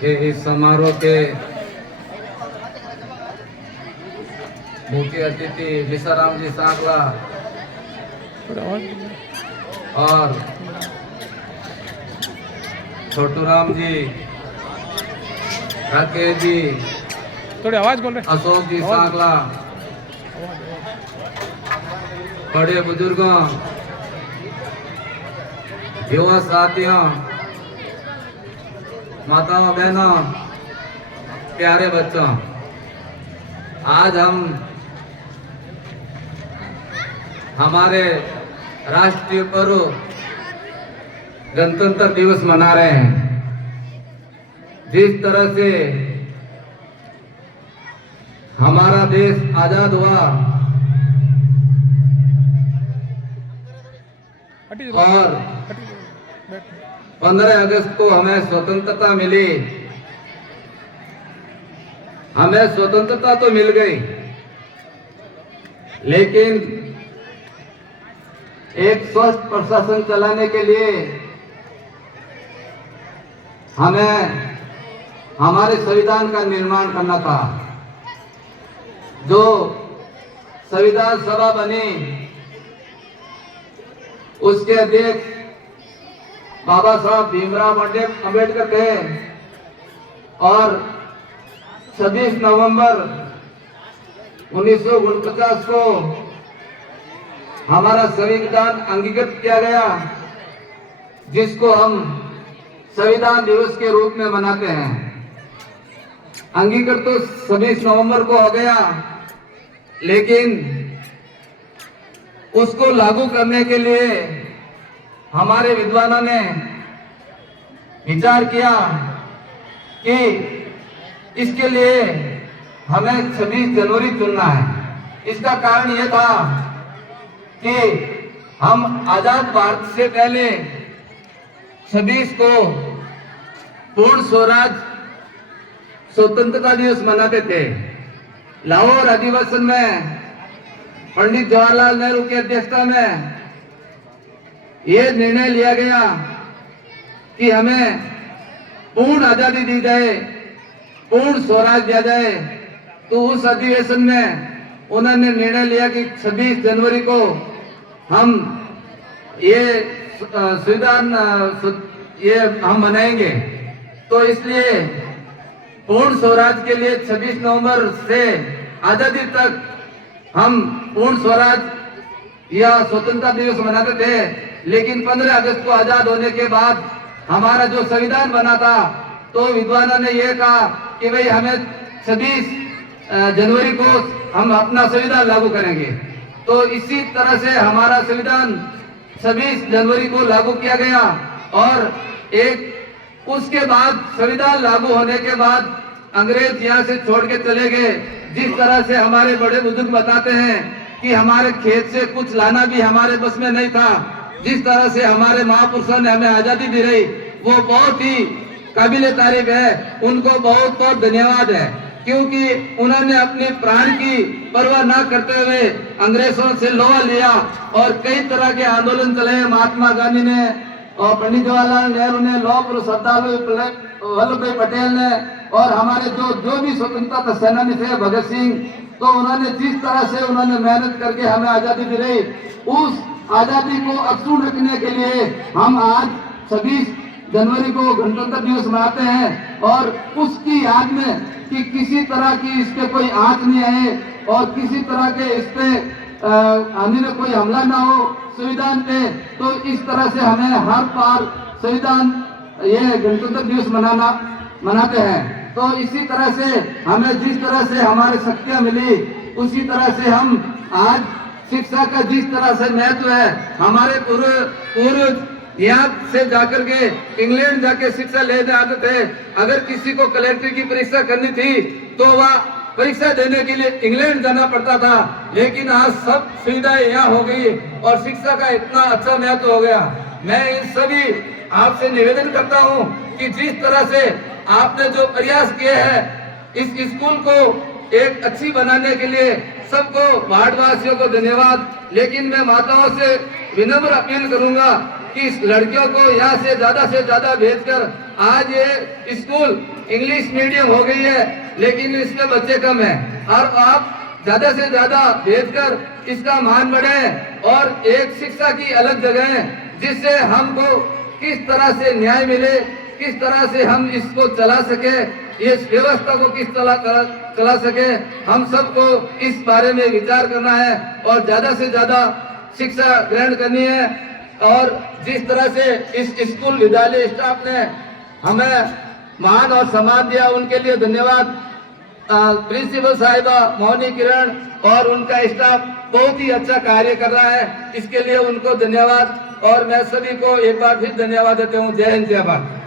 के इस समारोह के मुख्य अतिथि विशाराम जी सांगला और छोटूराम जी, राकेश जी, थोड़ी आवाज बोल रहे, अशोक जी सांगला, बड़े बुजुर्गों, युवा साथियों, माताओं बहनों, प्यारे बच्चों, आज हम हमारे राष्ट्रीय पर्व गणतंत्र दिवस मना रहे हैं। जिस तरह से हमारा देश आजाद हुआ और 15 अगस्त को हमें स्वतंत्रता मिली, हमें स्वतंत्रता तो मिल गई, लेकिन एक स्वस्थ प्रशासन चलाने के लिए हमें हमारे संविधान का निर्माण करना था। जो संविधान सभा बनी, उसके अध्यक्ष बाबा साहब भीमराव अम्बेडकर थे और 26 नवंबर 1949 को हमारा संविधान अंगीकृत किया गया, जिसको हम संविधान दिवस के रूप में मनाते हैं। अंगीकृत तो 26 नवंबर को हो गया, लेकिन उसको लागू करने के लिए हमारे विद्वानों ने विचार किया कि इसके लिए हमें 26 जनवरी चुनना है। इसका कारण यह था कि हम आजाद भारत से पहले 26 को पूर्ण स्वराज स्वतंत्रता दिवस मनाते थे। लाहौर अधिवेशन में पंडित जवाहरलाल नेहरू की अध्यक्षता में यह निर्णय लिया गया कि हमें पूर्ण आजादी दी जाए, पूर्ण स्वराज दिया जाए। तो उस अधिवेशन में उन्होंने निर्णय लिया कि 26 जनवरी को हम ये संविधान ये हम मनाएंगे। तो इसलिए पूर्ण स्वराज के लिए 26 नवंबर से आजादी तक हम पूर्ण स्वराज या स्वतंत्रता दिवस मनाते थे। लेकिन 15 अगस्त को आजाद होने के बाद हमारा जो संविधान बना था, तो विद्वानों ने यह कहा कि भाई हमें 26 जनवरी को हम अपना संविधान लागू करेंगे। तो इसी तरह से हमारा संविधान 26 जनवरी को लागू किया गया और एक उसके बाद संविधान लागू होने के बाद अंग्रेज यहाँ से छोड़ के चले गए। जिस तरह से हमारे बड़े बुजुर्ग बताते हैं कि हमारे खेत से कुछ लाना भी हमारे बस में नहीं था। जिस तरह से हमारे महापुरुषों ने हमें आजादी दी रही, वो बहुत ही काबिले तारीफ है। उनको बहुत बहुत धन्यवाद है, क्योंकि उन्होंने अपने प्राण की परवाह न करते हुए अंग्रेजों से लोहा लिया और कई तरह के आंदोलन चलाए। महात्मा गांधी ने और पंडित जवाहरलाल नेहरू ने, लौह पुरुष सरदार वल्लभ भाई पटेल ने और हमारे जो भी स्वतंत्रता सेनानी थे, भगत सिंह, तो उन्होंने जिस तरह से उन्होंने मेहनत करके हमें आजादी दी रही, उस आजादी को अक्षुण्ण रखने के लिए हम आज 26 जनवरी को गणतंत्र दिवस मनाते हैं। और उसकी याद में कि किसी तरह की इस पे कोई आंच नहीं आए और किसी तरह के इस पे आने में कोई हमला ना हो संविधान पे, तो इस तरह से हमें हर बार संविधान ये गणतंत्र दिवस मनाते हैं। तो इसी तरह से हमें जिस तरह से हमारे शक्तियां मिली, उसी तरह से हम आज शिक्षा का जिस तरह से महत्व है, हमारे पूर्व यहाँ से जाकर के इंग्लैंड जाके शिक्षा लेने आते थे। अगर किसी को कलेक्टर की परीक्षा करनी थी तो वह परीक्षा देने के लिए इंग्लैंड जाना पड़ता था। लेकिन आज सब सुविधाएं यहाँ हो गई और शिक्षा का इतना अच्छा महत्व हो गया। मैं इन सभी आपसे निवेदन करता हूँ कि जिस तरह से आपने जो प्रयास किए हैं इस स्कूल को एक अच्छी बनाने के लिए, सबको वार्डवासियों को धन्यवाद। लेकिन मैं माताओं से विनम्र अपील करूंगा कि इस लड़कियों को यहाँ से ज्यादा भेजकर आज ये स्कूल इंग्लिश मीडियम हो गई है, लेकिन इसमें बच्चे कम हैं और आप ज्यादा से ज्यादा भेजकर इसका मान बढ़े और एक शिक्षा की अलग जगह है, जिससे हमको किस तरह से न्याय मिले, किस तरह से हम इसको चला सके, इस व्यवस्था को किस तरह चला सके, हम सबको इस बारे में विचार करना है और ज्यादा से ज्यादा शिक्षा ग्रहण करनी है। और जिस तरह से इस स्कूल विद्यालय स्टाफ ने हमें मान और सम्मान दिया, उनके लिए धन्यवाद। प्रिंसिपल साहिबा मोहनी किरण और उनका स्टाफ बहुत ही अच्छा कार्य कर रहा है, इसके लिए उनको धन्यवाद। और मैं सभी को एक बार फिर धन्यवाद देता हूँ। जय हिंद, जय भारत।